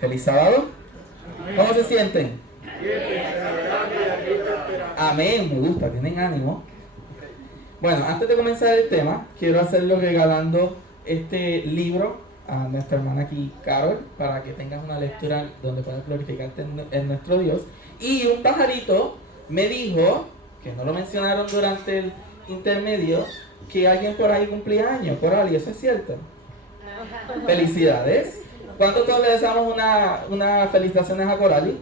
Feliz sábado. ¿Cómo se sienten? Amén, me gusta, tienen ánimo. Bueno, antes de comenzar el tema, quiero hacerlo regalando este libro a nuestra hermana aquí, Carol, para que tengas una lectura donde puedas glorificarte en nuestro Dios. Y un pajarito me dijo, que no lo mencionaron durante el intermedio, que alguien por ahí cumplía años, Coral, y eso es cierto. Felicidades. ¿Cuánto todos le deseamos una felicitaciones a Corali?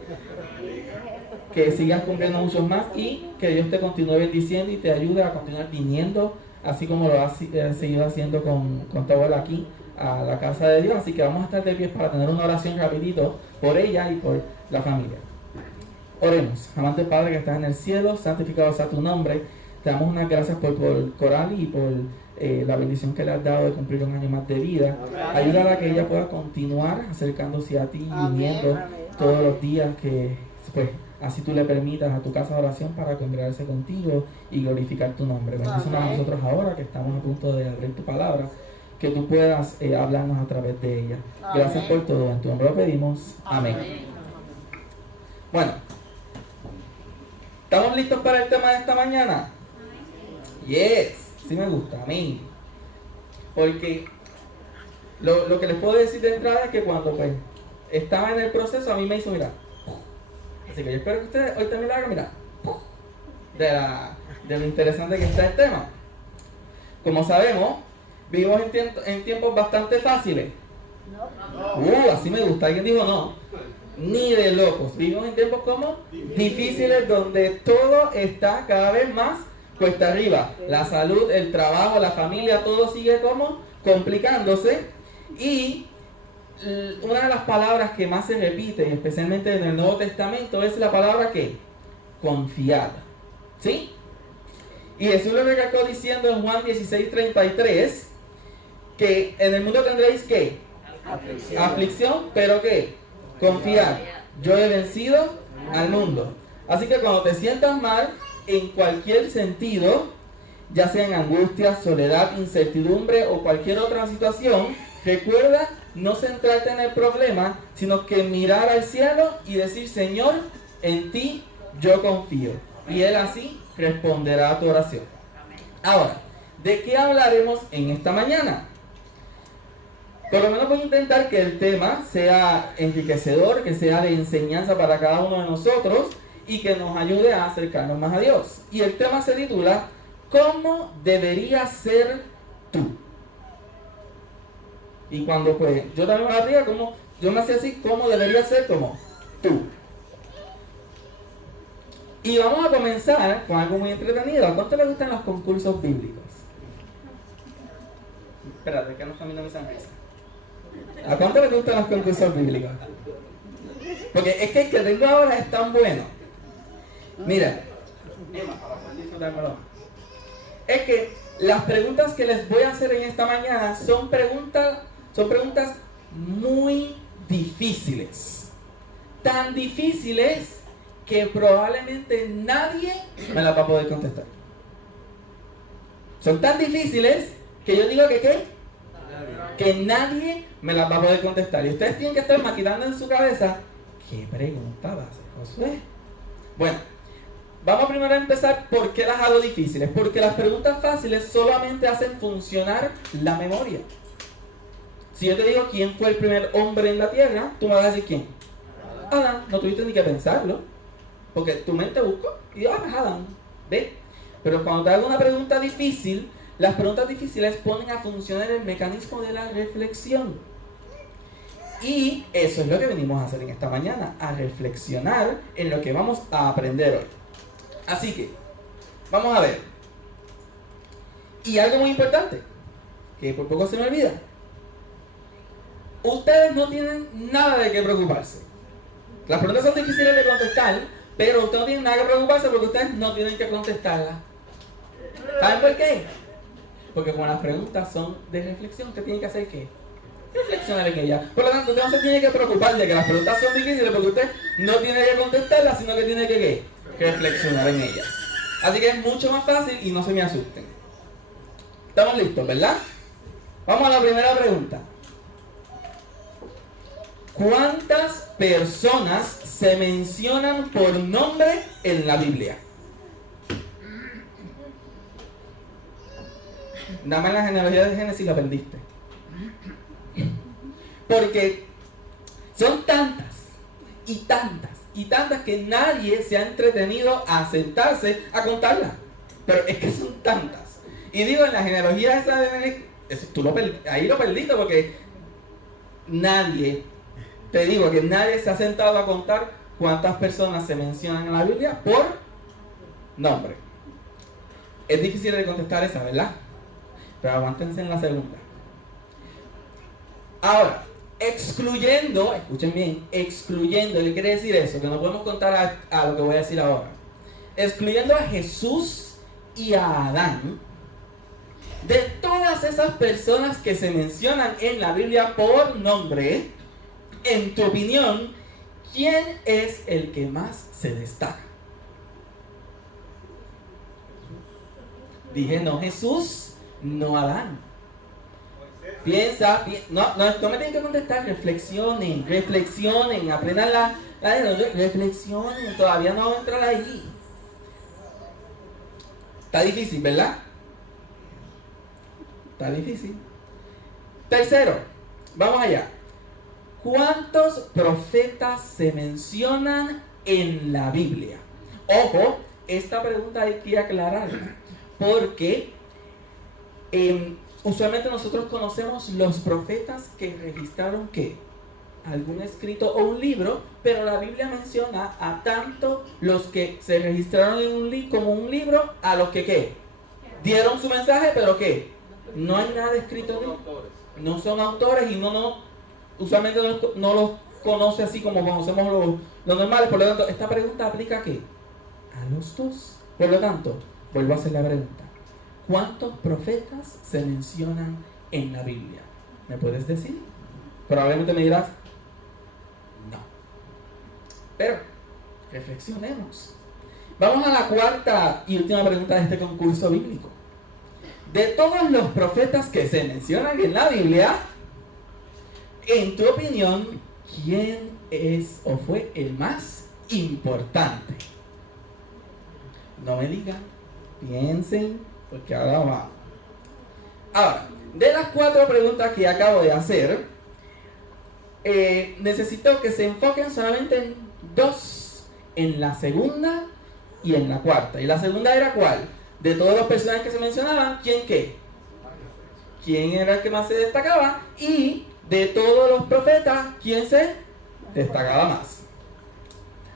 Que sigas cumpliendo muchos más y que Dios te continúe bendiciendo y te ayude a continuar viniendo, así como lo has seguido haciendo con tu abuela aquí, a la casa de Dios. Así que vamos a estar de pie para tener una oración rapidito por ella y por la familia. Oremos. Amante Padre que estás en el cielo, santificado sea tu nombre. Te damos unas gracias por Corali y por la bendición que le has dado de cumplir un año más de vida. Ayúdala a que ella pueda continuar acercándose a ti y viniendo todos los días, que pues así tú le permitas a tu casa de oración para congregarse contigo y glorificar tu nombre. Bendícenos a nosotros ahora que estamos a punto de abrir tu palabra, que tú puedas hablarnos a través de ella. Gracias por todo, en tu nombre lo pedimos. Amén. Bueno, ¿estamos listos para el tema de esta mañana? Yes. Sí me gusta, amén. Porque lo que les puedo decir de entrada es que cuando pues estaba en el proceso a mí me hizo mirar. Así que yo espero que ustedes hoy también lo hagan mirar. De lo interesante que está el tema. Como sabemos, vivimos en tiempos bastante fáciles. Así me gusta. Alguien dijo no. Ni de locos. Vivimos en tiempos como difíciles, donde todo está cada vez más cuesta arriba. La salud, el trabajo, la familia, todo sigue como complicándose. Y una de las palabras que más se repite, especialmente en el Nuevo Testamento, es la palabra que confiar. ¿Sí? Y Jesús lo recalcó diciendo en Juan 16:33 que en el mundo tendréis ¿qué? Aflicción, pero ¿qué? Confiar. Yo he vencido al mundo. Así que cuando te sientas mal, en cualquier sentido, ya sea en angustia, soledad, incertidumbre o cualquier otra situación, recuerda no centrarte en el problema, sino que mirar al cielo y decir: Señor, en ti yo confío. Y Él así responderá a tu oración. Ahora, ¿de qué hablaremos en esta mañana? Por lo menos voy a intentar que el tema sea enriquecedor, que sea de enseñanza para cada uno de nosotros y que nos ayude a acercarnos más a Dios. Y el tema se titula ¿Cómo deberías ser tú? Y cuando pues yo también me abría como, yo me hacía así, ¿cómo deberías ser como tú? Y vamos a comenzar con algo muy entretenido. ¿A cuánto le gustan los concursos bíblicos? Espérate, que no está mirando mi sonrisa. ¿A cuánto le gustan los concursos bíblicos? Porque es que el que tengo ahora es tan bueno. Mira, es que las preguntas que les voy a hacer en esta mañana son preguntas muy difíciles. Tan difíciles que probablemente nadie me las va a poder contestar. Son tan difíciles que yo digo que ¿qué? Que nadie me las va a poder contestar. Y ustedes tienen que estar maquinando en su cabeza: ¿qué pregunta va a hacer Josué? Bueno, vamos primero a empezar por qué las hago difíciles. Porque las preguntas fáciles solamente hacen funcionar la memoria. Si yo te digo quién fue el primer hombre en la tierra, tú me vas a decir quién. Adán. No tuviste ni que pensarlo, porque tu mente buscó y dijo: es Adán. ¿Ves? Pero cuando te hago una pregunta difícil, las preguntas difíciles ponen a funcionar el mecanismo de la reflexión. Y eso es lo que venimos a hacer en esta mañana, a reflexionar en lo que vamos a aprender hoy. Así que, vamos a ver. Y algo muy importante, que por poco se me olvida. Ustedes no tienen nada de qué preocuparse. Las preguntas son difíciles de contestar, pero ustedes no tienen nada que preocuparse porque ustedes no tienen que contestarlas. ¿Saben por qué? Porque como las preguntas son de reflexión, usted tiene que hacer ¿qué? Reflexionar en ellas. Por lo tanto, usted no se tiene que preocupar de que las preguntas son difíciles porque usted no tiene que contestarlas, sino que tiene que ¿qué? Reflexionar en ellas. Así que es mucho más fácil y no se me asusten. ¿Estamos listos, verdad? Vamos a la primera pregunta. ¿Cuántas personas se mencionan por nombre en la Biblia? Dame la genealogía de Génesis y la perdiste. Porque son tantas y tantas y tantas que nadie se ha entretenido a sentarse a contarlas. Pero es que son tantas. Y digo, en la genealogía esa de ahí lo perdiste porque nadie, te digo que nadie se ha sentado a contar cuántas personas se mencionan en la Biblia por nombre. Es difícil de contestar esa, ¿verdad? Pero aguántense en la segunda. Ahora, excluyendo, escuchen bien, excluyendo, ¿qué quiere decir eso? Que no podemos contar a lo que voy a decir ahora. Excluyendo a Jesús y a Adán, de todas esas personas que se mencionan en la Biblia por nombre, en tu opinión, ¿quién es el que más se destaca? Dije no Jesús, no Adán. Piensa, no me tienen que contestar, reflexionen, aprendan reflexionen, todavía no voy a entrar ahí. Está difícil, ¿verdad? Está difícil. Tercero, vamos allá. ¿Cuántos profetas se mencionan en la Biblia? Ojo, esta pregunta hay que aclararla, porque usualmente nosotros conocemos los profetas que registraron ¿qué? Algún escrito o un libro, pero la Biblia menciona a tanto los que se registraron en como un libro, a los que ¿qué? Dieron su mensaje, pero ¿qué? No hay nada escrito de ellos. No son autores y usualmente no los conoce así como conocemos los normales. Por lo tanto, esta pregunta aplica ¿a qué? A los dos. Por lo tanto, vuelvo a hacer la pregunta. ¿Cuántos profetas se mencionan en la Biblia? ¿Me puedes decir? Probablemente me dirás, no. Pero, reflexionemos. Vamos a la cuarta y última pregunta de este concurso bíblico. De todos los profetas que se mencionan en la Biblia, en tu opinión, ¿quién es o fue el más importante? No me digan, piensen, porque ahora va. Ahora, de las 4 preguntas que acabo de hacer, necesito que se enfoquen solamente en 2, en la segunda y en la cuarta. ¿Y la segunda era cuál? De todos los personajes que se mencionaban, ¿quién qué? ¿Quién era el que más se destacaba? Y de todos los profetas, ¿quién se destacaba más?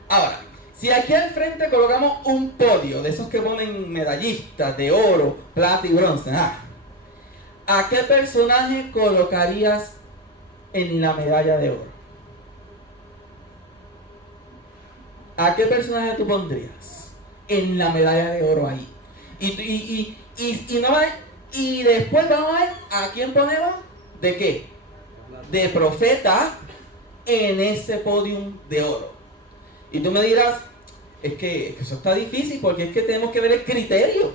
Ahora, si aquí al frente colocamos un podio de esos que ponen medallistas de oro, plata y bronce, ¿a qué personaje colocarías en la medalla de oro? ¿A qué personaje tú pondrías en la medalla de oro ahí? Y después vamos a ver a quién ponemos de qué, de profeta en ese podium de oro. Y tú me dirás, es que eso está difícil porque es que tenemos que ver el criterio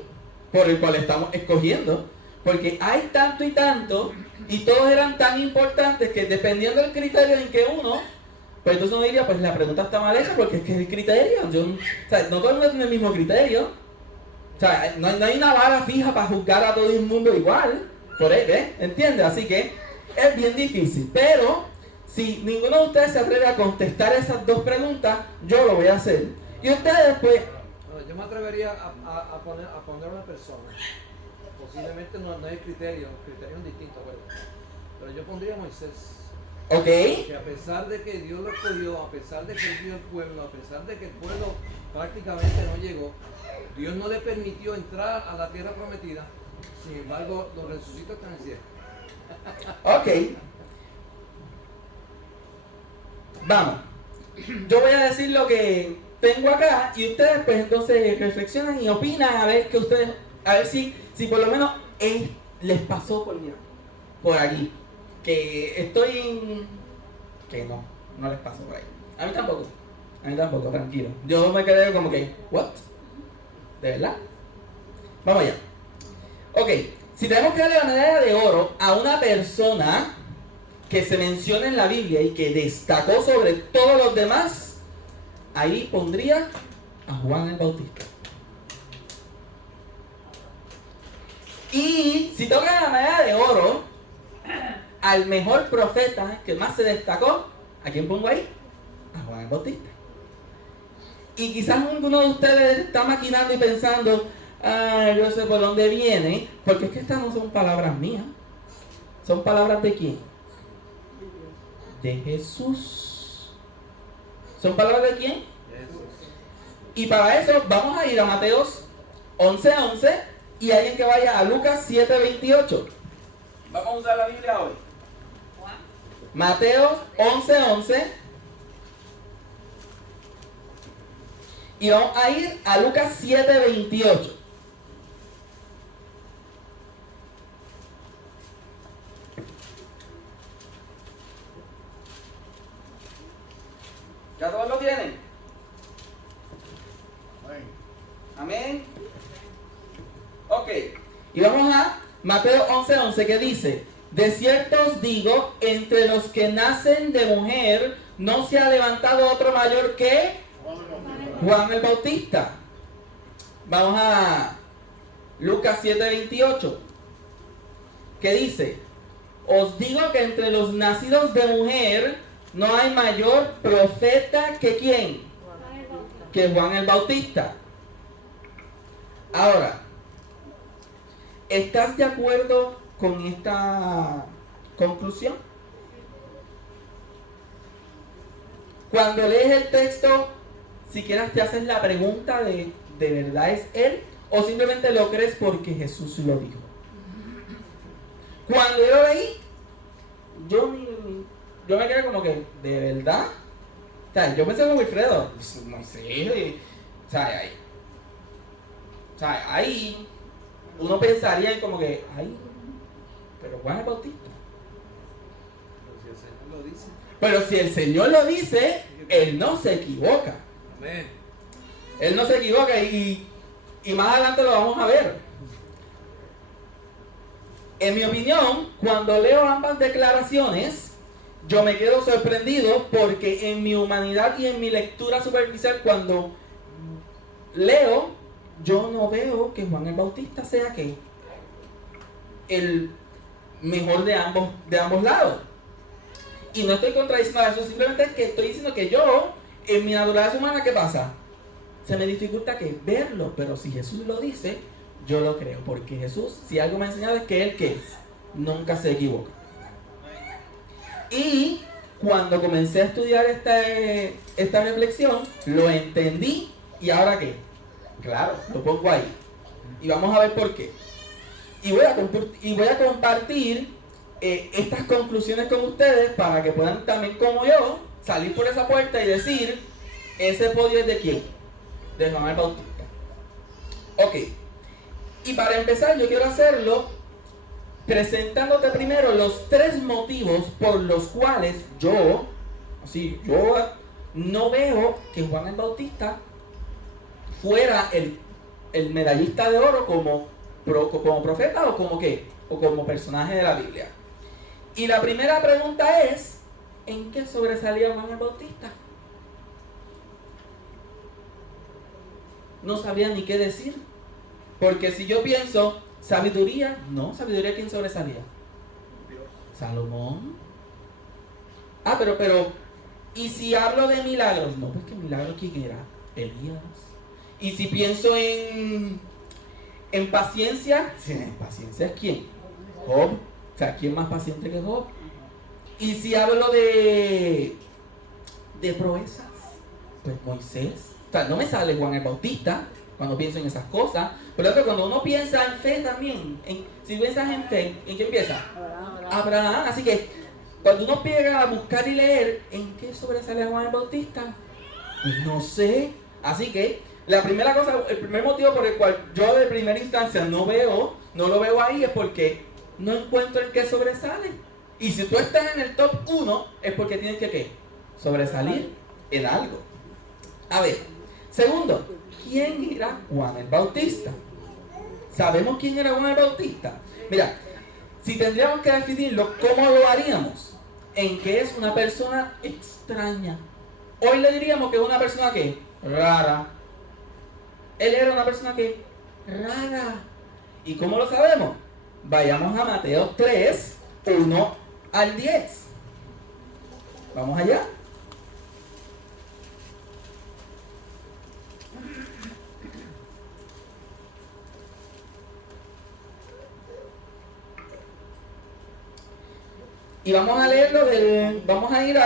por el cual estamos escogiendo, porque hay tanto y tanto y todos eran tan importantes que dependiendo del criterio en que uno, pues entonces uno diría, pues la pregunta está mal hecha porque es que es el criterio. O sea, no todo el mundo tiene el mismo criterio. O sea, no hay una vara fija para juzgar a todo el mundo igual. Por ahí, ¿ves? ¿Entiendes? Así que es bien difícil. Pero si ninguno de ustedes se atreve a contestar esas 2 preguntas, yo lo voy a hacer. Y ustedes, pues... Yo me atrevería a poner una persona. Posiblemente no hay criterios distintos, ¿verdad? Pero yo pondría a Moisés. Ok. Que a pesar de que Dios lo escogió, a pesar de que él dio el pueblo, a pesar de que el pueblo prácticamente no llegó, Dios no le permitió entrar a la tierra prometida. Sin embargo, los resucitó están en el cielo. Ok. Vamos. Yo voy a decir lo que tengo acá y ustedes pues entonces reflexionan y opinan a ver que ustedes, a ver si por lo menos les pasó por aquí. Que estoy en... que no les pasó por ahí. A mí tampoco, tranquilo. Yo me quedé como que, ¿what? ¿De verdad? Vamos allá. Ok, si tenemos que darle la medalla de oro a una persona, que se menciona en la Biblia y que destacó sobre todos los demás, ahí pondría a Juan el Bautista. Y si toca la medalla de oro al mejor profeta que más se destacó, ¿a quién pongo ahí? A Juan el Bautista. Y quizás alguno de ustedes está maquinando y pensando, yo sé por dónde viene, porque es que estas no son palabras mías. ¿Son palabras de quién? De Jesús. ¿Son palabras de quién? Jesús. Y para eso vamos a ir a Mateos 11:11 y alguien que vaya a Lucas 7:28. Vamos a usar la Biblia hoy. Mateos 11:11 y vamos a ir a Lucas 7:28. ¿Ya todos lo tienen? Amén. Ok. Y vamos a Mateo 11:11 que dice: de cierto os digo, entre los que nacen de mujer no se ha levantado otro mayor que Juan el Bautista. Vamos a Lucas 7:28 que dice: os digo que entre los nacidos de mujer no hay mayor profeta que ¿quién? Que Juan el Bautista. Ahora, ¿estás de acuerdo con esta conclusión? Cuando lees el texto, siquiera te haces la pregunta de verdad es él o simplemente lo crees porque Jesús lo dijo. Cuando yo lo leí, yo me quedé como que, ¿de verdad? O sea, yo pensé como Wilfredo, no sé, o sea, ahí uno pensaría en como que, ay, pero Juan el Bautista. Pero si el Señor lo dice. Pero si el Señor lo dice, Él no se equivoca. Amén. Él no se equivoca y más adelante lo vamos a ver. En mi opinión, cuando leo ambas declaraciones, yo me quedo sorprendido porque en mi humanidad y en mi lectura superficial, cuando leo, yo no veo que Juan el Bautista sea que el mejor de ambos lados. Y no estoy contradiciendo eso, simplemente es que estoy diciendo que yo, en mi naturaleza humana, ¿qué pasa? Se me dificulta que verlo, pero si Jesús lo dice, yo lo creo, porque Jesús, si algo me ha enseñado es que Él que nunca se equivoca. Y cuando comencé a estudiar esta reflexión, lo entendí y ahora ¿qué? Claro, lo pongo ahí. Y vamos a ver por qué. Y voy a compartir estas conclusiones con ustedes para que puedan también, como yo, salir por esa puerta y decir, ese podio es de quién? De Juan el Bautista. Ok. Y para empezar, yo quiero hacerlo presentándote primero los 3 motivos por los cuales yo no veo que Juan el Bautista fuera el medallista de oro como profeta o como qué, o como personaje de la Biblia. Y la primera pregunta es, ¿en qué sobresalía Juan el Bautista? No sabía ni qué decir. Porque si yo pienso, sabiduría, ¿quién sobresalía? Dios. Salomón. Pero, ¿y si hablo de milagros? No, pues que milagros, ¿quién era? Elías. Y si pienso en paciencia, ¿en paciencia es quién? Job. O sea, ¿quién más paciente que Job? Y si hablo de proezas, pues Moisés. O sea, no me sale Juan el Bautista cuando pienso en esas cosas. Pero cuando uno piensa en fe también, si piensas en fe, ¿en qué empieza? Abraham. Así que cuando uno pega a buscar y leer, ¿en qué sobresale Juan el Bautista? Pues no sé. Así que la primera cosa, el primer motivo por el cual yo de primera instancia no lo veo ahí es porque no encuentro en qué sobresale. Y si tú estás en el top 1 es porque tienes que ¿qué? Sobresalir en algo. A ver, segundo, ¿quién era Juan el Bautista? ¿Sabemos quién era Juan el Bautista? Mira, si tendríamos que definirlo, ¿cómo lo haríamos? en que es una persona extraña. Hoy le diríamos que es una persona que rara. Él era una persona que rara. ¿Y cómo lo sabemos? Vayamos a Mateo 3, 1 al 10. Vamos allá. Y vamos a leerlo vamos a ir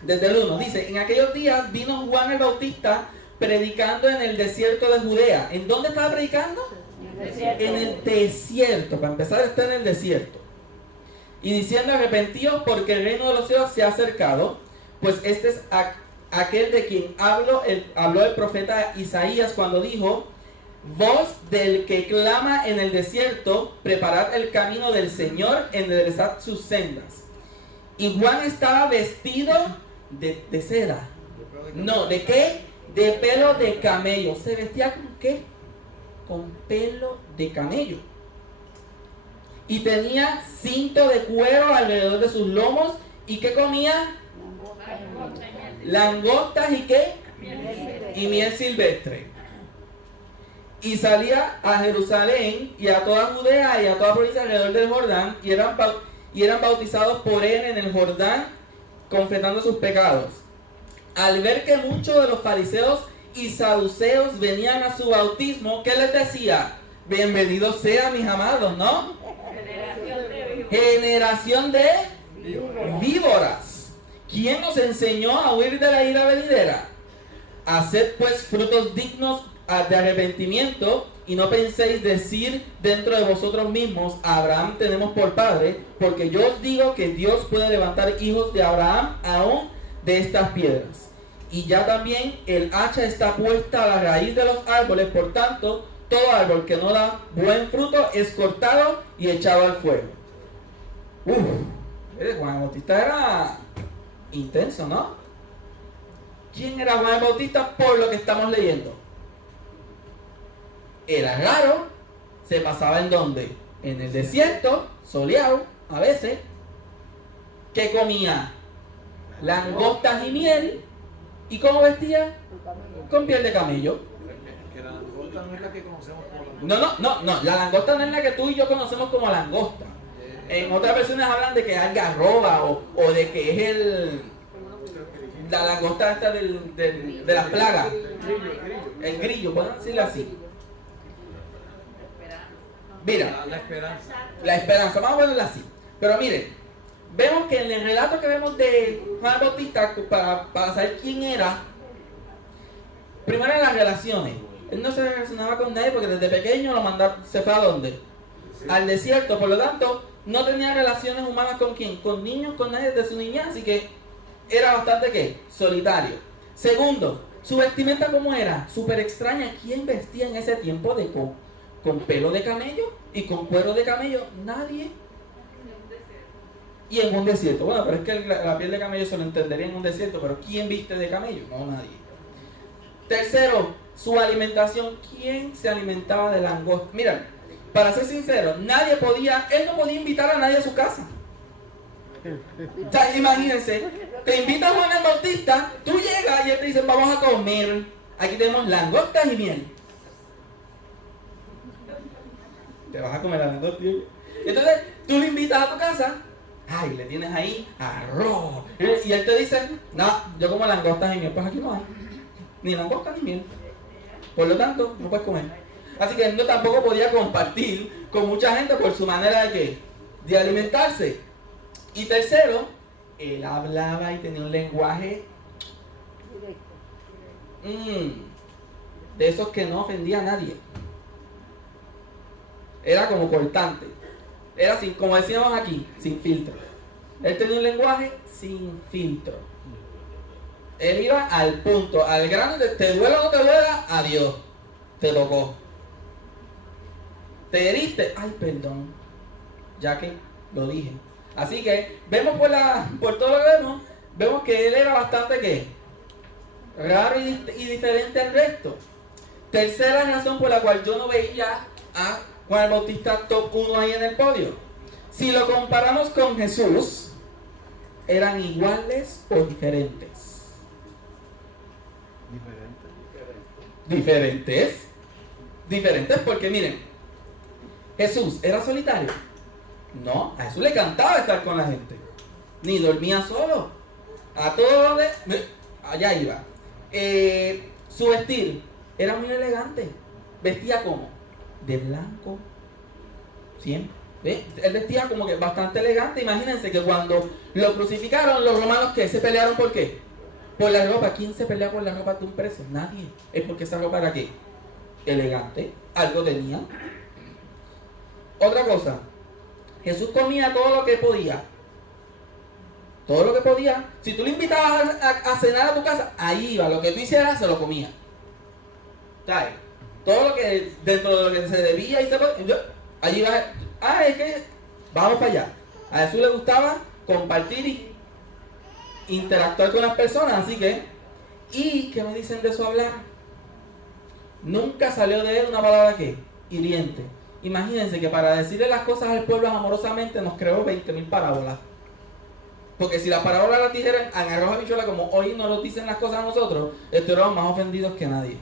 desde el 1. Dice, en aquellos días vino Juan el Bautista predicando en el desierto de Judea. ¿En dónde estaba predicando? En el desierto. Para empezar, está en el desierto. Y diciendo, arrepentíos porque el reino de los cielos se ha acercado, pues este es aquel de quien habló el profeta Isaías cuando dijo, voz del que clama en el desierto, preparad el camino del Señor, enderezad sus sendas. Y Juan estaba vestido de seda. No, ¿de qué? De pelo de camello. ¿Se vestía con qué? Con pelo de camello. Y tenía cinto de cuero alrededor de sus lomos. ¿Y qué comía? Langostas y qué? Y miel silvestre. Y salía a Jerusalén y a toda Judea y a toda provincia alrededor del Jordán y eran bautizados por él en el Jordán, confesando sus pecados. Al ver que muchos de los fariseos y saduceos venían a su bautismo, ¿qué les decía? Bienvenidos sean mis amados, ¿no? Generación de víboras. ¿Quién nos enseñó a huir de la ira venidera? Haced pues frutos dignos de arrepentimiento y no penséis decir dentro de vosotros mismos, a Abraham tenemos por padre, porque yo os digo que Dios puede levantar hijos de Abraham aún de estas piedras. Y ya también el hacha está puesta a la raíz de los árboles, por tanto, todo árbol que no da buen fruto es cortado y echado al fuego. Juan el Bautista era intenso, ¿no? ¿Quién era Juan el Bautista? Por lo que estamos leyendo. Era raro, se pasaba en ¿dónde? En el desierto, soleado, a veces. ¿Qué comía? Langostas y miel. ¿Y cómo vestía? Con piel de camello. Que la langosta no es la que conocemos como langosta. No, la langosta no es la que tú y yo conocemos como langosta. En otras versiones hablan de que es algarroba o de que es la langosta esta de las plagas. El grillo, pueden decirlo así. Mira, la esperanza, vamos a ponerla así. Pero miren, vemos que en el relato que vemos de Juan el Bautista, para saber quién era, primero en las relaciones. Él no se relacionaba con nadie porque desde pequeño se fue a ¿dónde? Al desierto, por lo tanto, no tenía relaciones humanas con quién, con niños, con nadie desde su niñez, así que era bastante ¿qué? Solitario. Segundo, su vestimenta ¿cómo era? Súper extraña. ¿Quién vestía en ese tiempo con pelo de camello y con cuero de camello? Nadie. Y en un desierto. Bueno, pero es que la piel de camello se lo entendería en un desierto, pero ¿quién viste de camello? No, nadie. Tercero, su alimentación. ¿Quién se alimentaba de langosta? Mira, para ser sincero, él no podía invitar a nadie a su casa. O sea, imagínense, te invita Juan el Bautista, tú llegas y él te dice, vamos a comer. Aquí tenemos langostas y miel. Te vas a comer langostas y miel. Entonces, tú lo invitas a tu casa. Ay, le tienes ahí arroz. Y él te dice, no, yo como langostas y miel. Pues aquí no hay. Ni langostas ni miel. Por lo tanto, no puedes comer. Así que él no tampoco podía compartir con mucha gente por su manera de alimentarse. Y tercero, él hablaba y tenía un lenguaje de esos que no ofendía a nadie. Era como cortante. Era así, como decíamos aquí, sin filtro. Él tenía un lenguaje sin filtro. Él iba al punto, al grano de te duela o no te duela, adiós, te tocó. Te heriste, ay perdón, ya que lo dije. Así que vemos por todo lo que vemos que él era bastante ¿qué? Raro y diferente al resto. Tercera razón por la cual yo no veía a Juan el Bautista top 1 ahí en el podio. Si lo comparamos con Jesús, ¿eran iguales o diferentes? Diferentes porque miren, Jesús era solitario. No, a Jesús le encantaba estar con la gente. Ni dormía solo. A todo donde allá iba. Su vestir era muy elegante. Vestía como de blanco. Siempre. ¿Ve? Él vestía como que bastante elegante. Imagínense que cuando lo crucificaron, los romanos ¿qué? ¿Se pelearon por qué? Por la ropa. ¿Quién se pelea por la ropa de un preso? Nadie. Es porque esa ropa era ¿qué? Elegante. Algo tenía. Otra cosa. Jesús comía todo lo que podía. Todo lo que podía. Si tú le invitabas a cenar a tu casa, ahí iba. Lo que tú hicieras, se lo comía. ¿Sabes? Todo lo que dentro de lo que se debía y se podía, allí iba. Es que vamos para allá. A Jesús le gustaba compartir y interactuar con las personas. Así que, ¿y qué me dicen de su hablar? Nunca salió de él una palabra ¿qué? Hiriente. Imagínense que para decirle las cosas al pueblo amorosamente nos creó 20,000 parábolas. Porque si las parábolas las dijeran en arroz habichuela como hoy nos lo dicen las cosas a nosotros, estuviéramos más ofendidos que nadie.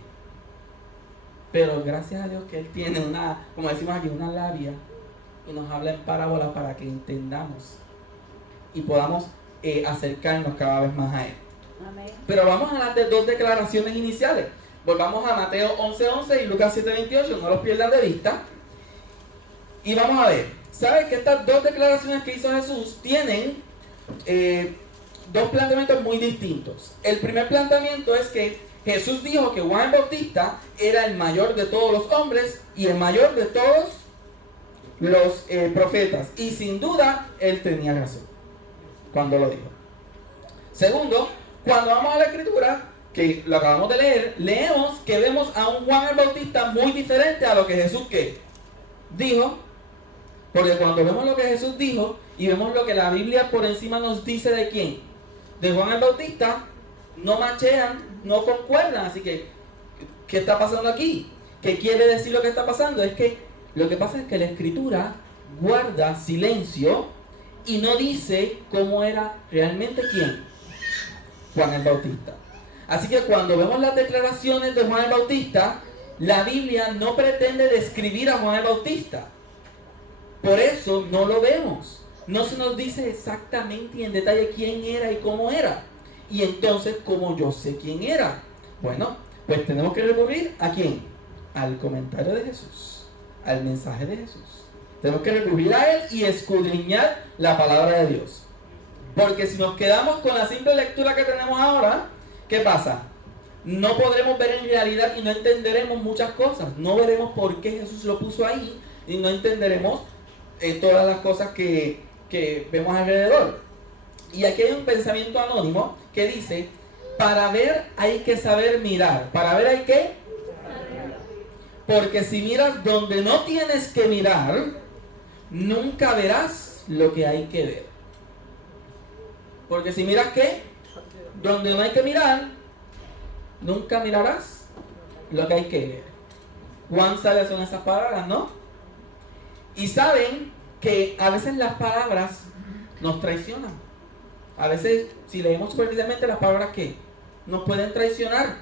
Pero gracias a Dios que Él tiene una, como decimos aquí, una labia y nos habla en parábolas para que entendamos y podamos acercarnos cada vez más a Él. Amén. Pero vamos a las dos declaraciones iniciales. Volvamos a Mateo 11:11 y Lucas 7:28, no los pierdan de vista. Y vamos a ver, ¿sabes que estas dos declaraciones que hizo Jesús tienen dos planteamientos muy distintos? El primer planteamiento es que Jesús dijo que Juan el Bautista era el mayor de todos los hombres y el mayor de todos los profetas. Y sin duda, él tenía razón cuando lo dijo. Segundo, cuando vamos a la Escritura, que lo acabamos de leer, leemos que vemos a un Juan el Bautista muy diferente a lo que Jesús ¿qué? Dijo. Porque cuando vemos lo que Jesús dijo y vemos lo que la Biblia por encima nos dice de quién, de Juan el Bautista, no machean, no concuerdan. Así que, ¿qué está pasando aquí? ¿Qué quiere decir lo que está pasando? Es que lo que pasa es que la Escritura guarda silencio y no dice cómo era realmente quién, Juan el Bautista. Así que cuando vemos las declaraciones de Juan el Bautista, la Biblia no pretende describir a Juan el Bautista. Por eso no lo vemos. No se nos dice exactamente y en detalle quién era y cómo era. Y entonces, ¿cómo yo sé quién era? Bueno, pues tenemos que recurrir ¿a quién? Al comentario de Jesús, al mensaje de Jesús. Tenemos que recurrir a él y escudriñar la palabra de Dios. Porque si nos quedamos con la simple lectura que tenemos ahora, ¿qué pasa? No podremos ver en realidad y no entenderemos muchas cosas. No veremos por qué Jesús lo puso ahí y no entenderemos todas las cosas que vemos alrededor. Y aquí hay un pensamiento anónimo que dice: para ver hay que saber mirar. Para ver hay que, porque si miras donde no tienes que mirar, nunca verás lo que hay que ver. Porque si miras ¿qué? Donde no hay que mirar, nunca mirarás lo que hay que ver. ¿Cuán sabias son esas palabras, no? Y saben que a veces las palabras nos traicionan. A veces, si leemos superficialmente, las palabras ¿qué? Nos pueden traicionar.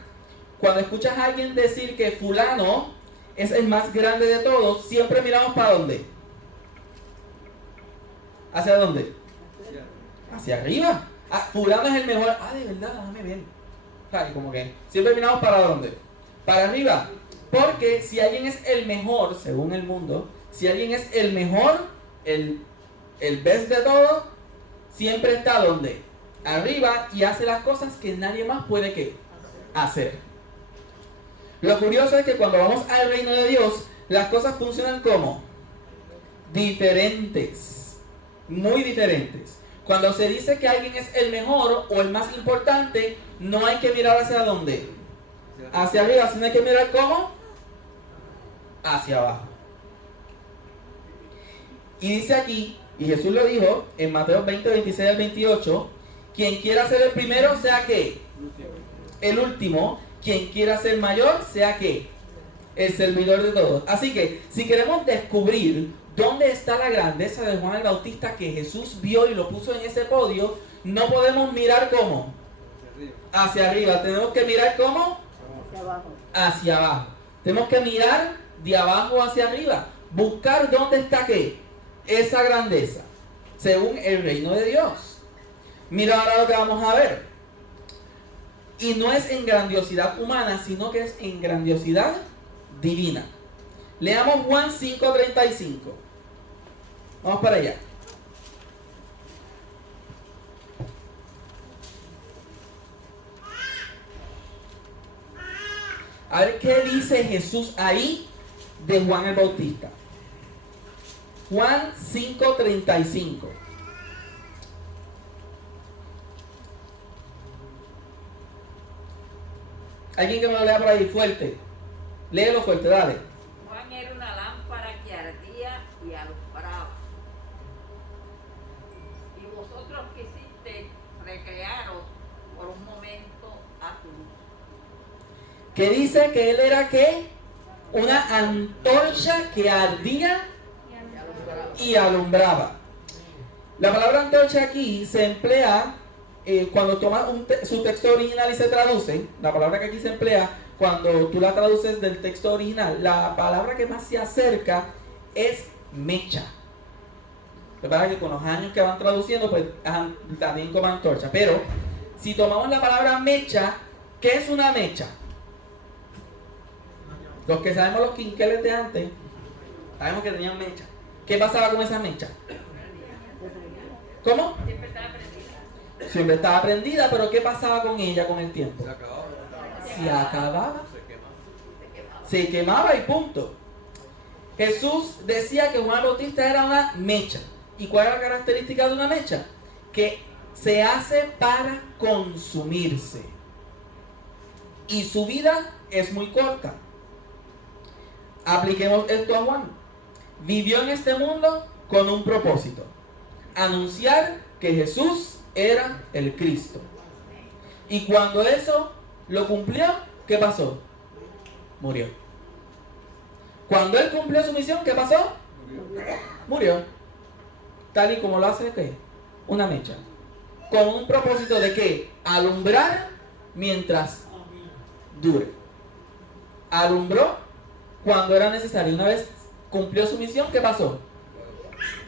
Cuando escuchas a alguien decir que fulano es el más grande de todos, siempre miramos ¿para dónde? ¿Hacia dónde? Hacia arriba. Fulano es el mejor. De verdad, déjame ver. Como que siempre miramos ¿para dónde? Para arriba. Porque si alguien es el mejor, según el mundo, si alguien es el mejor, el best de todo, siempre está ¿dónde? Arriba, y hace las cosas que nadie más puede ¿qué? Hacer. Lo curioso es que cuando vamos al reino de Dios, las cosas funcionan como diferentes, muy diferentes. Cuando se dice que alguien es el mejor o el más importante, no hay que mirar hacia dónde, hacia arriba, sino hay que mirar ¿cómo? Hacia abajo. Y dice aquí, y Jesús lo dijo en Mateo 20, 26 al 28, quien quiera ser el primero, sea ¿qué? El último. Quien quiera ser mayor, sea ¿qué? El servidor de todos. Así que, si queremos descubrir dónde está la grandeza de Juan el Bautista que Jesús vio y lo puso en ese podio, no podemos mirar ¿cómo? Hacia arriba. Tenemos que mirar ¿cómo? Hacia abajo. Hacia abajo. Tenemos que mirar de abajo hacia arriba. Buscar dónde está ¿qué? Esa grandeza, según el reino de Dios. Mira ahora lo que vamos a ver. Y no es en grandiosidad humana, sino que es en grandiosidad divina. Leamos Juan 5:35. Vamos para allá. A ver qué dice Jesús ahí de Juan el Bautista. Juan 5:35. Alguien que me lo lea por ahí fuerte. Léelo fuerte, dale. Juan era una lámpara que ardía y alumbraba. Y vosotros quisisteis recrearos por un momento a su luz. Que dice que él era ¿qué? Una antorcha que ardía y alumbraba. La palabra antorcha aquí se emplea cuando tomas su texto original y se traduce. La palabra que aquí se emplea cuando tú la traduces del texto original, la palabra que más se acerca es mecha. Lo que pasa es que con los años que van traduciendo pues también como antorcha. Pero si tomamos la palabra mecha, ¿qué es una mecha? Los que sabemos los quinqueles de antes, sabemos que tenían mecha. ¿Qué pasaba con esa mecha? ¿Cómo? Siempre estaba prendida. Siempre estaba prendida, pero ¿qué pasaba con ella con el tiempo? Se acababa. Se acababa, Se quemaba. se quemaba y punto. Jesús decía que Juan Bautista era una mecha. ¿Y cuál es la característica de una mecha? Que se hace para consumirse. Y su vida es muy corta. Apliquemos esto a Juan. Vivió en este mundo con un propósito: anunciar que Jesús era el Cristo. Y cuando eso lo cumplió, ¿qué pasó? Murió. Cuando él cumplió su misión, ¿qué pasó? Murió. Tal y como lo hace ¿qué? Una mecha. Con un propósito de ¿qué? Alumbrar mientras dure. Alumbró cuando era necesario. Una vez cumplió su misión, ¿qué pasó?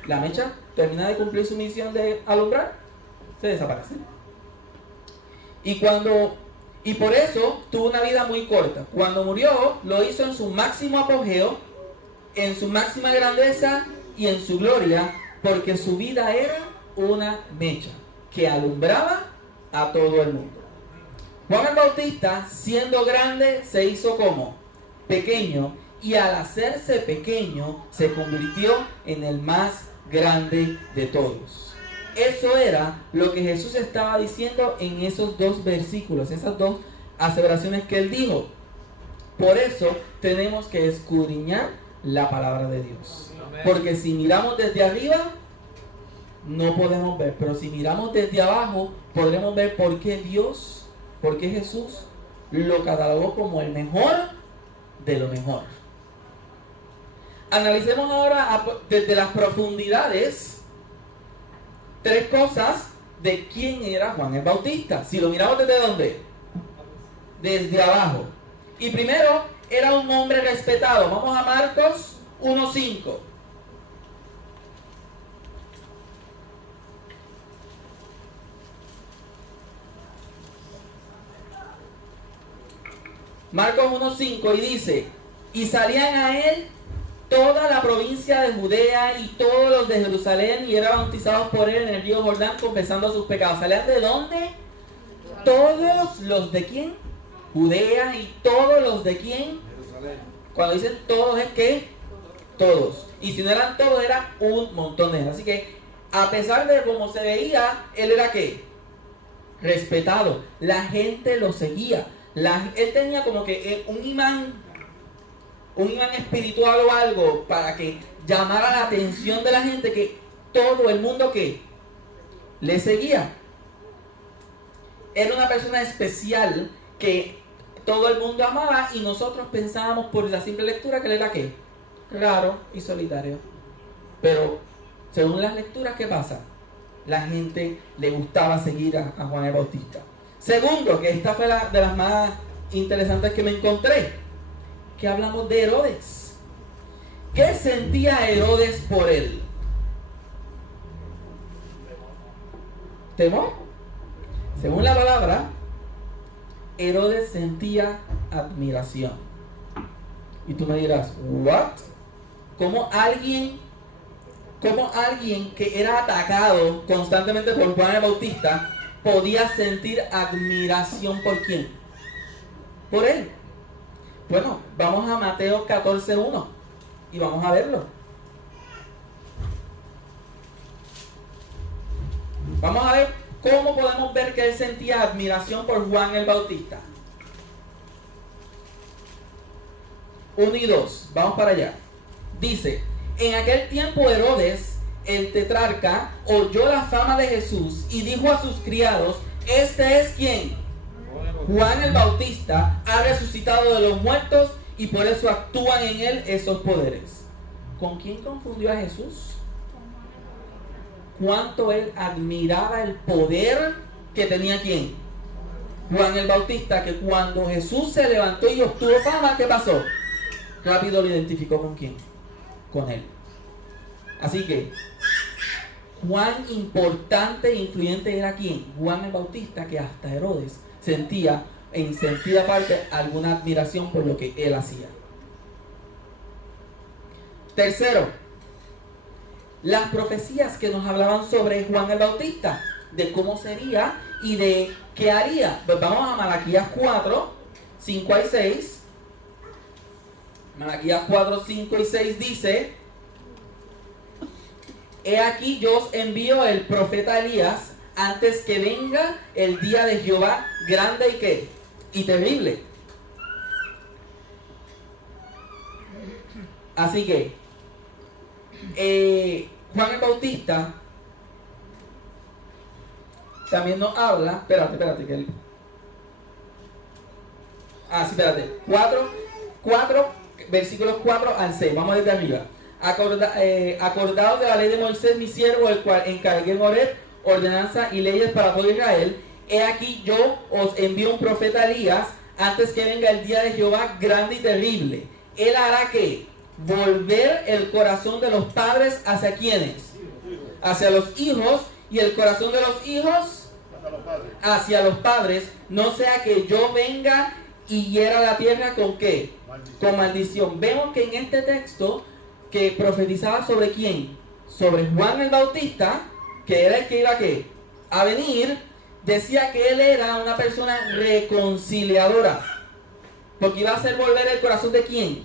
La mecha termina de cumplir su misión de alumbrar, se desaparece. Y por eso tuvo una vida muy corta. Cuando murió, lo hizo en su máximo apogeo, en su máxima grandeza y en su gloria, porque su vida era una mecha que alumbraba a todo el mundo. Juan el Bautista, siendo grande, se hizo como pequeño, y al hacerse pequeño se convirtió en el más grande de todos. Eso era lo que Jesús estaba diciendo en esos dos versículos, esas dos aseveraciones que él dijo. Por eso tenemos que escudriñar la palabra de Dios. Porque si miramos desde arriba, no podemos ver. Pero si miramos desde abajo, podremos ver por qué Dios, por qué Jesús lo catalogó como el mejor de lo mejor. Analicemos ahora desde las profundidades tres cosas de quién era Juan el Bautista. Si lo miramos desde dónde, desde abajo. Y primero, era un hombre respetado. Vamos a Marcos 1:5. Marcos 1:5 y dice: y salían a él toda la provincia de Judea y todos los de Jerusalén, y eran bautizados por él en el río Jordán, confesando sus pecados. ¿Salían de dónde? Todos los de quién? Judea. Y todos los de quién? Jerusalén. Cuando dicen todos es que todos. Y si no eran todos, era un montón de gente. Así que a pesar de cómo se veía, él era ¿qué? Respetado. La gente lo seguía. Él tenía como que un imán espiritual o algo para que llamara la atención de la gente, que todo el mundo que le seguía. Era una persona especial que todo el mundo amaba, y nosotros pensábamos por la simple lectura que él era ¿qué? Raro y solitario. Pero según las lecturas, ¿qué pasa? La gente le gustaba seguir a Juan el Bautista. Segundo, que esta fue de las más interesantes que me encontré, que hablamos de Herodes. ¿Qué sentía Herodes por él? ¿Temor? Según la palabra, Herodes sentía admiración. Y tú me dirás, ¿what? ¿Cómo alguien que era atacado constantemente por Juan el Bautista podía sentir admiración por quién? Por él. Bueno, vamos a Mateo 14:1 y vamos a verlo. Vamos a ver cómo podemos ver que él sentía admiración por Juan el Bautista. 1 y 2, vamos para allá. Dice: en aquel tiempo Herodes, el tetrarca, oyó la fama de Jesús y dijo a sus criados: este es ¿quién? Juan el Bautista ha resucitado de los muertos y por eso actúan en él esos poderes. ¿Con quién confundió a Jesús? ¿Cuánto él admiraba el poder que tenía quién? Juan el Bautista, que cuando Jesús se levantó y obtuvo fama, ¿qué pasó? Rápido lo identificó con quién, con él. Así que cuán importante e influyente era quién, Juan el Bautista, que hasta Herodes sentía en sentida parte alguna admiración por lo que él hacía. Tercero, las profecías que nos hablaban sobre Juan el Bautista, de cómo sería y de qué haría. Pues vamos a Malaquías 4, 5 y 6. Malaquías 4, 5 y 6 dice: he aquí yo os envío el profeta Elías antes que venga el día de Jehová grande y ¿qué? Y terrible. Así que Juan el Bautista también nos habla, espérate, que él... espérate, 4, versículos 4 al 6, vamos desde arriba. Acordaos de la ley de Moisés, mi siervo, el cual encargué en Horeb ordenanza y leyes para todo Israel. He aquí yo os envío un profeta Elías antes que venga el día de Jehová grande y terrible. Él hará que volver el corazón de los padres hacia quienes, hacia los hijos, y el corazón de los hijos hacia los padres, no sea que yo venga y hiera la tierra con ¿qué? Con maldición. Vemos que en este texto que profetizaba sobre quién, sobre Juan el Bautista, que era el que iba ¿qué? A venir, decía que él era una persona reconciliadora, porque iba a hacer volver el corazón de quién,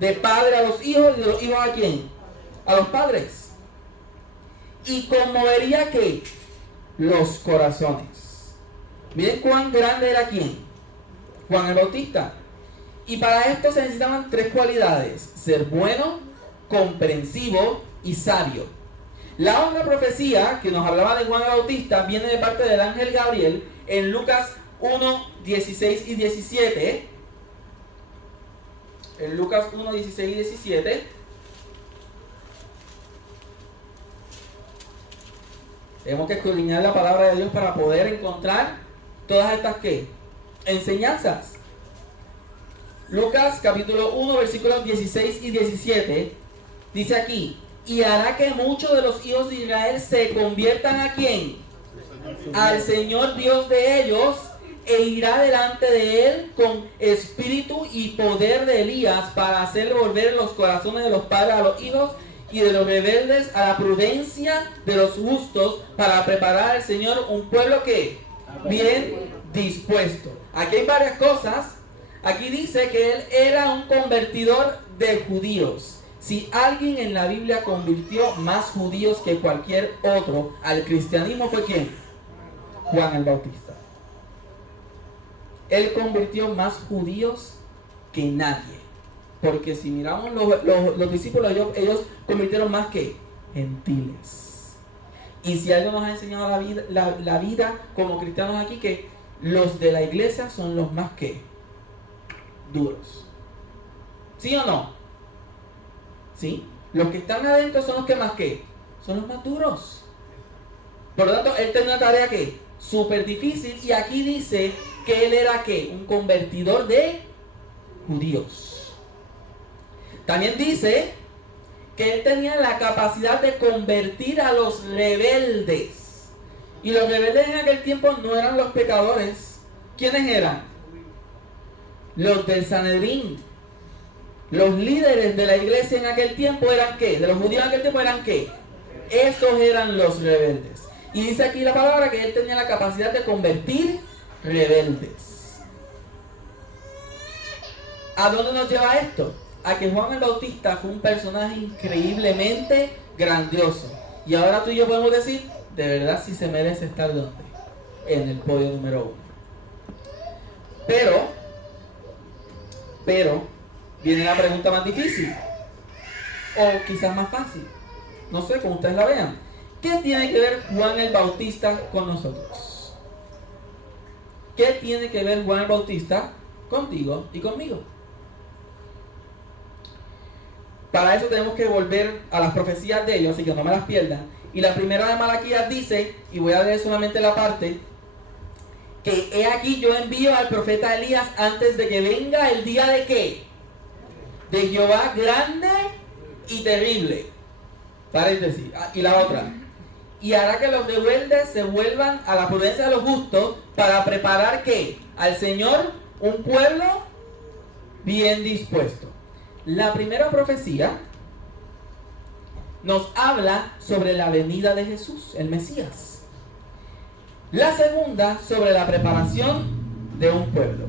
de padre a los hijos y de los hijos a quién, a los padres, y conmovería ¿qué? Los corazones. Miren cuán grande era quién, Juan el Bautista. Y para esto se necesitaban 3 cualidades: ser bueno, comprensivo y sabio. La otra profecía que nos hablaba de Juan el Bautista viene de parte del ángel Gabriel en Lucas 1, 16 y 17. En Lucas 1, 16 y 17. Tenemos que escudriñar la palabra de Dios para poder encontrar todas estas ¿qué? Enseñanzas. Lucas capítulo 1, versículos 16 y 17. Dice aquí: y hará que muchos de los hijos de Israel se conviertan ¿a quién? Al Señor Dios de ellos, e irá delante de él con espíritu y poder de Elías para hacer volver los corazones de los padres a los hijos y de los rebeldes a la prudencia de los justos, para preparar al Señor un pueblo que bien dispuesto. Aquí hay varias cosas. Aquí dice que él era un convertidor de judíos. Si alguien en la Biblia convirtió más judíos que cualquier otro al cristianismo, ¿fue quién? Juan el Bautista. Él convirtió más judíos que nadie. Porque si miramos los discípulos, ellos convirtieron más que gentiles. Y si algo nos ha enseñado la vida como cristianos aquí, que los de la iglesia son los más que duros. ¿Sí o no? ¿Sí? Los que están adentro son los que más ¿qué? Son los más duros. Por lo tanto, él tenía una tarea que súper difícil, y aquí dice que él era ¿qué? Un convertidor de judíos. También dice que él tenía la capacidad de convertir a los rebeldes. Y los rebeldes en aquel tiempo no eran los pecadores. ¿Quiénes eran? Los del Sanedrín. Los líderes de la iglesia en aquel tiempo eran ¿qué? De los judíos en aquel tiempo eran ¿qué? Esos eran los rebeldes. Y dice aquí la palabra que él tenía la capacidad de convertir rebeldes. ¿A dónde nos lleva esto? A que Juan el Bautista fue un personaje increíblemente grandioso. Y ahora tú y yo podemos decir, de verdad sí se merece estar ¿dónde? En el podio número 1. Pero, viene la pregunta más difícil. O quizás más fácil. No sé, como ustedes la vean. ¿Qué tiene que ver Juan el Bautista con nosotros? ¿Qué tiene que ver Juan el Bautista contigo y conmigo? Para eso tenemos que volver a las profecías de ellos, así que no me las pierdan. Y la primera de Malaquías dice, y voy a leer solamente la parte, que he aquí yo envío al profeta Elías antes de que venga el día de ¿qué? De Jehová grande y terrible. Paréntesis. Y la otra. Y hará que los rebeldes se vuelvan a la prudencia de los justos para preparar ¿qué? Al Señor un pueblo bien dispuesto. La primera profecía nos habla sobre la venida de Jesús, el Mesías. La segunda sobre la preparación de un pueblo.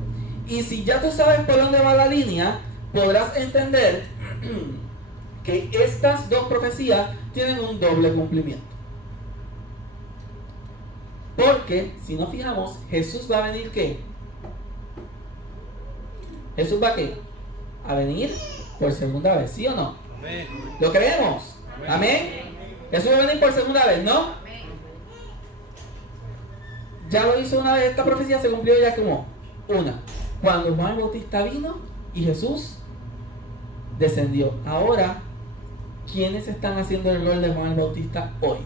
Y si ya tú sabes por dónde va la línea, podrás entender que estas dos profecías tienen un doble cumplimiento. Porque, si nos fijamos, Jesús va a venir ¿qué? ¿Jesús va a qué? A venir por segunda vez, ¿sí o no? Amén. ¿Lo creemos? Amén. ¿Amén? Jesús va a venir por segunda vez, ¿no? Amén. Ya lo hizo una vez, esta profecía se cumplió ya como una. Cuando Juan el Bautista vino y Jesús descendió. Ahora, ¿quiénes están haciendo el rol de Juan el Bautista hoy?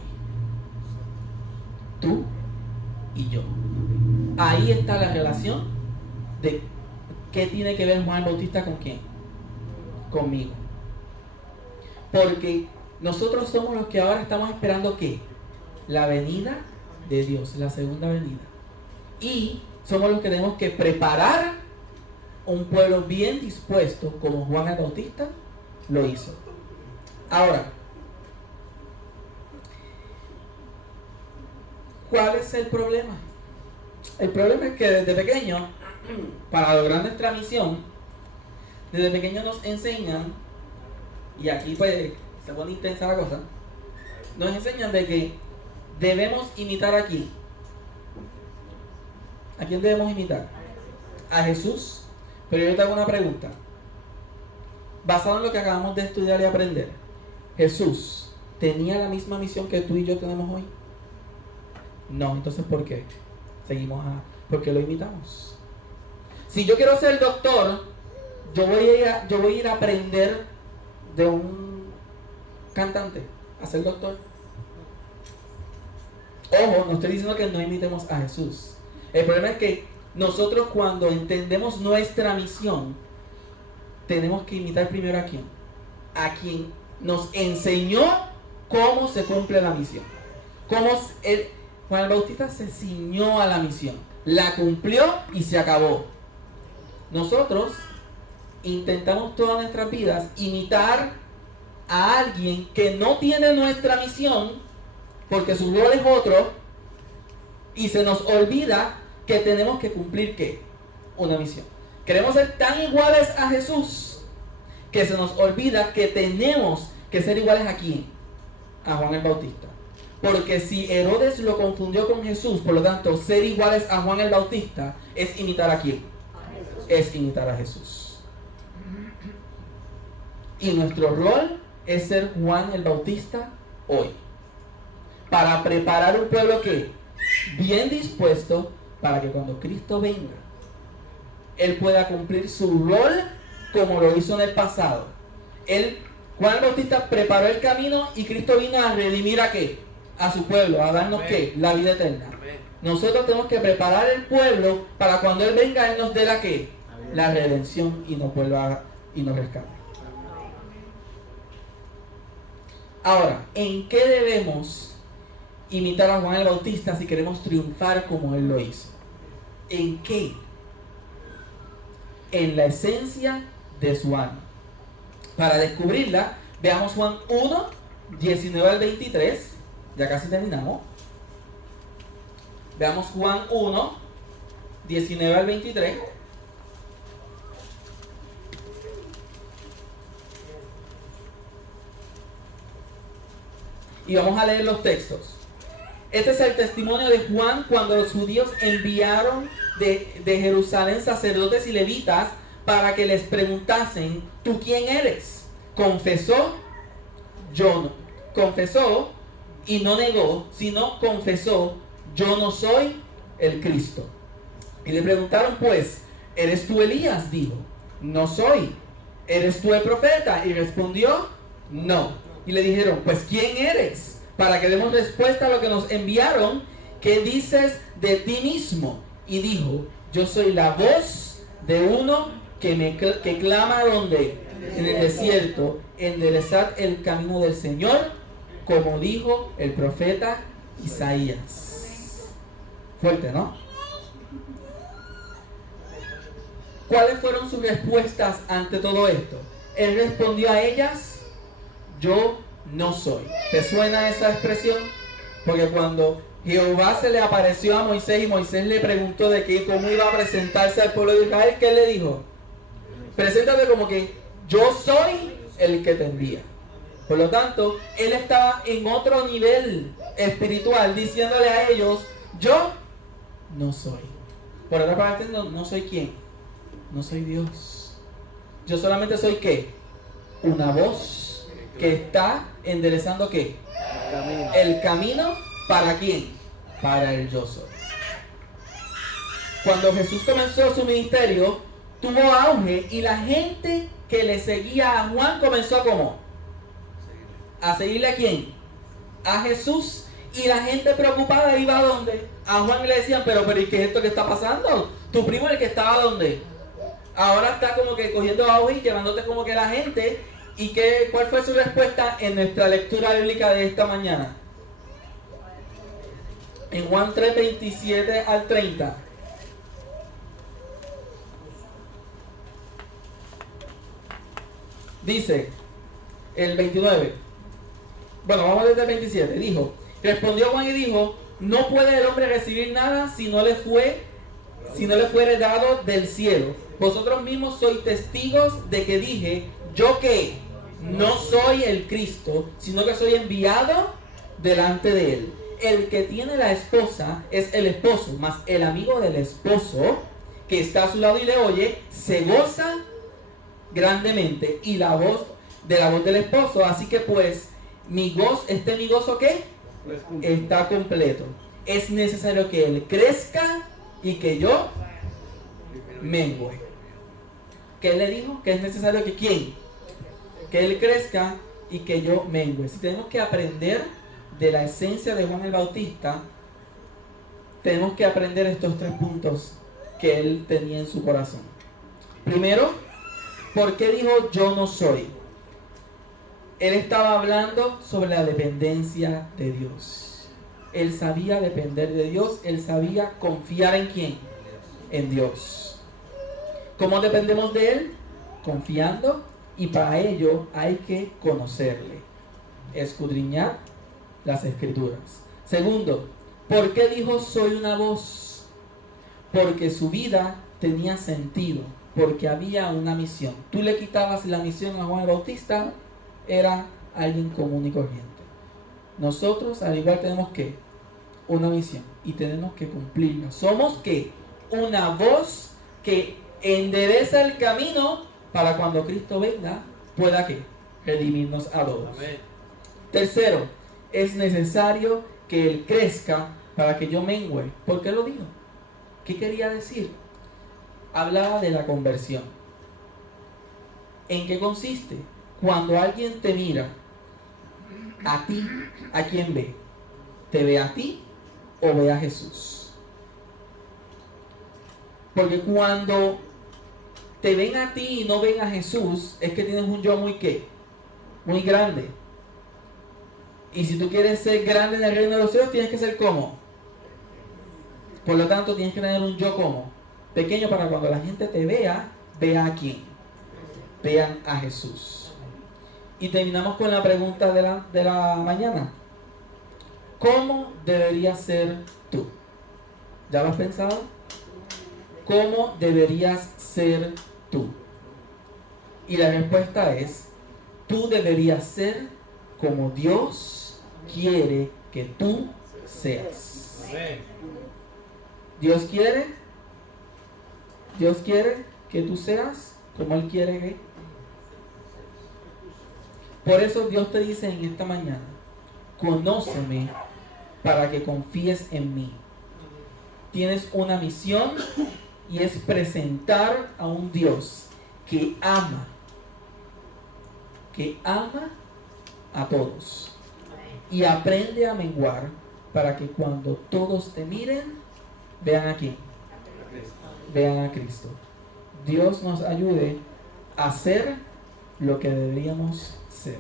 Tú y yo. Ahí está la relación de qué tiene que ver Juan el Bautista con quién. Conmigo. Porque nosotros somos los que ahora estamos esperando ¿qué? La venida de Dios, la segunda venida. Y somos los que tenemos que preparar un pueblo bien dispuesto, como Juan el Bautista lo hizo. Ahora, ¿cuál es el problema? El problema es que desde pequeño, para lograr nuestra misión, desde pequeño nos enseñan, y aquí pues se pone intensa la cosa, nos enseñan de que debemos imitar aquí. ¿A quién debemos imitar? A Jesús. Pero yo te hago una pregunta. Basado en lo que acabamos de estudiar y aprender, ¿Jesús tenía la misma misión que tú y yo tenemos hoy? No, entonces ¿por qué? ¿Por qué lo imitamos? Si yo quiero ser doctor, yo voy a ir a aprender de un cantante a ser doctor. Ojo, no estoy diciendo que no imitemos a Jesús. El problema es que nosotros, cuando entendemos nuestra misión, tenemos que imitar primero ¿a quién? A quien nos enseñó cómo se cumple la misión. Juan el Bautista se ciñó a la misión, la cumplió y se acabó. Nosotros intentamos todas nuestras vidas imitar a alguien que no tiene nuestra misión, porque su rol es otro, y se nos olvida que tenemos que cumplir ¿qué? Una misión. Queremos ser tan iguales a Jesús que se nos olvida que tenemos que ser iguales a ¿quién? A Juan el Bautista. Porque si Herodes lo confundió con Jesús, por lo tanto, ser iguales a Juan el Bautista es imitar a ¿quién? Es imitar a Jesús. Y nuestro rol es ser Juan el Bautista hoy. Para preparar un pueblo que bien dispuesto para que cuando Cristo venga, Él pueda cumplir su rol como lo hizo en el pasado. Juan el Bautista preparó el camino y Cristo vino a redimir ¿a qué? A su pueblo, a darnos ¿qué? La vida eterna. Nosotros tenemos que preparar el pueblo para cuando Él venga, Él nos dé la ¿qué? La redención y nos vuelva y nos rescate. Ahora, ¿en qué debemos imitar a Juan el Bautista si queremos triunfar como Él lo hizo? ¿En qué? En la esencia de su alma. Para descubrirla, veamos Juan 1, 19 al 23. Ya casi terminamos. Veamos Juan 1, 19 al 23. Y vamos a leer los textos. Este es el testimonio de Juan cuando los judíos enviaron de Jerusalén sacerdotes y levitas para que les preguntasen: ¿tú quién eres? Confesó y no negó, sino confesó: yo no soy el Cristo. Y le preguntaron pues: ¿eres tú Elías? Dijo: no soy. ¿Eres tú el profeta? Y respondió: no. Y le dijeron: pues ¿quién eres? Para que demos respuesta a lo que nos enviaron. ¿Qué dices de ti mismo? Y dijo: yo soy la voz de uno que clama ¿dónde? En el desierto: enderezad el camino del Señor, como dijo el profeta Isaías. Fuerte, ¿no? ¿Cuáles fueron sus respuestas ante todo esto? Él respondió a ellas: yo no soy. ¿Te suena esa expresión? Porque cuando Jehová se le apareció a Moisés y Moisés le preguntó de qué, cómo iba a presentarse al pueblo de Israel, ¿qué le dijo? Preséntate como que yo soy el que te envía. Por lo tanto, él estaba en otro nivel espiritual, diciéndole a ellos: yo no soy. Por otra parte, no soy quién. No soy Dios. Yo solamente soy ¿qué? Una voz que está enderezando ¿qué? El camino. ¿Para quién? Para el yo soy. Cuando Jesús comenzó su ministerio, tuvo auge y la gente que le seguía a Juan comenzó ¿cómo? ¿A seguirle a quién? A Jesús. Y la gente preocupada iba ¿a dónde? A Juan le decían: pero ¿y qué es esto que está pasando? Tu primo es el que estaba ¿dónde? Ahora está como que cogiendo auge y llevándote como que la gente. ¿Y cuál fue su respuesta en nuestra lectura bíblica de esta mañana? En Juan 3, 27 al 30. Dice el 29. Bueno, vamos desde el 27. Dijo: respondió Juan y dijo: no puede el hombre recibir nada si no le fuere dado del cielo. Vosotros mismos sois testigos de que dije: yo que no soy el Cristo, sino que soy enviado delante de él. El que tiene la esposa es el esposo, mas el amigo del esposo que está a su lado y le oye, se goza grandemente y la voz del esposo. Así que pues, mi gozo ¿qué? Está completo. Es necesario que él crezca y que yo mengue. ¿Qué le dijo? Que es necesario que ¿quién? Que él crezca y que yo mengue. Si tenemos que aprender de la esencia de Juan el Bautista, tenemos que aprender estos 3 puntos que él tenía en su corazón. Primero, ¿por qué dijo yo no soy? Él estaba hablando sobre la dependencia de Dios. Él sabía depender de Dios, él sabía confiar en ¿quién? En Dios. ¿Cómo dependemos de él? Confiando, y para ello hay que conocerle, escudriñar las escrituras. Segundo, ¿por qué dijo soy una voz? Porque su vida tenía sentido, porque había una misión. Tú le quitabas la misión a Juan el Bautista, era alguien común y corriente. Nosotros al igual tenemos que una misión y tenemos que cumplirla. Somos que una voz que endereza el camino para cuando Cristo venga pueda que redimirnos a todos. Amén. Tercero, es necesario que él crezca para que yo mengue. ¿Por qué lo dijo? ¿Qué quería decir? Hablaba de la conversión. ¿En qué consiste? Cuando alguien te mira, a ti, ¿a quién ve? ¿Te ve a ti o ve a Jesús? Porque cuando te ven a ti y no ven a Jesús, es que tienes un yo muy ¿qué? Muy grande. Y si tú quieres ser grande en el reino de los cielos, tienes que ser como. Por lo tanto, tienes que tener un yo como pequeño para cuando la gente te vea, vea a quién. Vean a Jesús. Y terminamos con la pregunta de la mañana. ¿Cómo deberías ser tú? ¿Ya lo has pensado? ¿Cómo deberías ser tú? Y la respuesta es, tú deberías ser como Dios quiere que tú seas. Dios quiere que tú seas como Él quiere que. Por eso Dios te dice en esta mañana, conóceme para que confíes en mí. Tienes una misión y es presentar a un Dios que ama a todos. Y aprende a menguar para que cuando todos te miren, vean a quién. Vean a Cristo. Dios nos ayude a ser lo que deberíamos ser.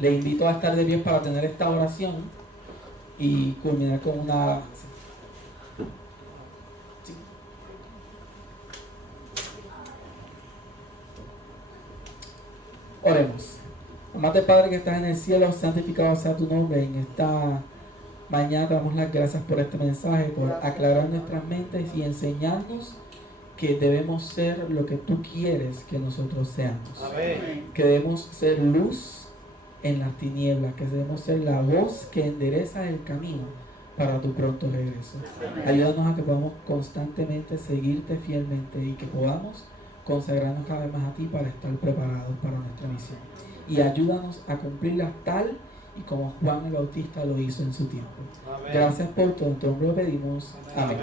Le invito a estar de pie para tener esta oración y culminar con una alabanza. Sí. Oremos. Amado Padre que estás en el cielo, santificado sea tu nombre. En esta mañana te damos las gracias por este mensaje, por aclarar nuestras mentes y enseñarnos que debemos ser lo que tú quieres que nosotros seamos. Amén. Que debemos ser luz en las tinieblas, que debemos ser la voz que endereza el camino para tu pronto regreso. Ayúdanos a que podamos constantemente seguirte fielmente y que podamos consagrarnos cada vez más a ti para estar preparados para nuestra misión. Y ayúdanos a cumplirla tal y como Juan el Bautista lo hizo en su tiempo. Amén. Gracias por todo, en tu nombre lo pedimos. Amén.